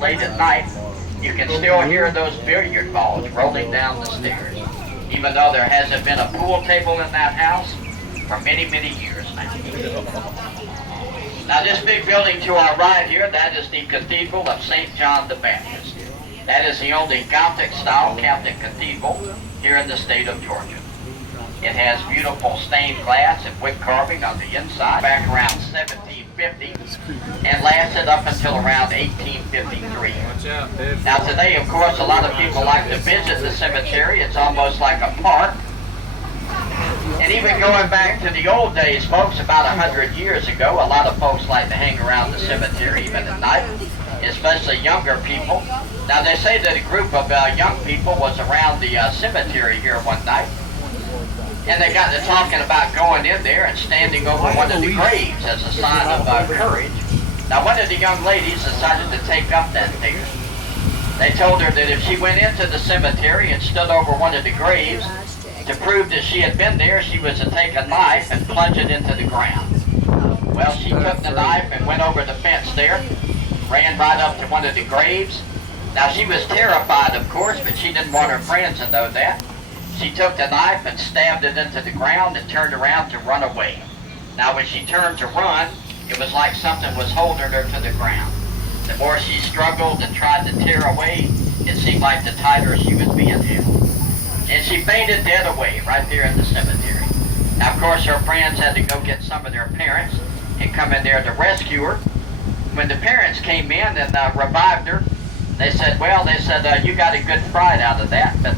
Late at night, you can still hear those billiard balls rolling down the stairs, even though there hasn't been a pool table in that house for many, many years now. Now this big building to our right here, that is the Cathedral of St. John the Baptist. That is the only Gothic-style Catholic cathedral here in the state of Georgia. It has beautiful stained glass and wood carving on the inside, back around 1750, and lasted up until around 1853. Now today, of course, a lot of people like to visit the cemetery. It's almost like a park. And even going back to the old days, folks, about 100 years ago, a lot of folks like to hang around the cemetery even at night, especially younger people. Now they say that a group of young people was around the cemetery here one night, and they got to talking about going in there and standing over one of the graves as a sign of courage. Now one of the young ladies decided to take up that dare. They told her that if she went into the cemetery and stood over one of the graves, to prove that she had been there, she was to take a knife and plunge it into the ground. Well, she took the knife and went over the fence there, ran right up to one of the graves. Now she was terrified, of course, but she didn't want her friends to know that. She took the knife and stabbed it into the ground and turned around to run away. Now when she turned to run, it was like something was holding her to the ground. The more she struggled and tried to tear away, it seemed like the tighter she was being held. And she fainted dead away right there in the cemetery. Now of course her friends had to go get some of their parents and come in there to rescue her. When the parents came in and revived her, they said, well, you got a good fright out of that, but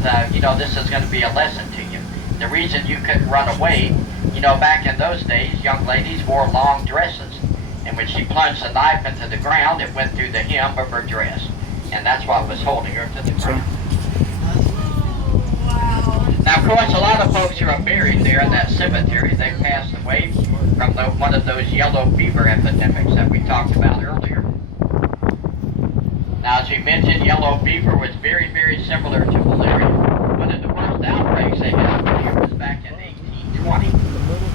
this is going to be a lesson to you. The reason you couldn't run away, back in those days, young ladies wore long dresses. And when she plunged the knife into the ground, it went through the hem of her dress. And that's what was holding her to the ground. Now, of course, a lot of folks who are buried there in that cemetery, they passed away from one of those yellow fever epidemics that we talked about earlier. Now, as we mentioned, yellow fever was very, very similar to malaria. One of the first outbreaks they had here was back in 1820.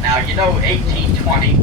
Now, 1820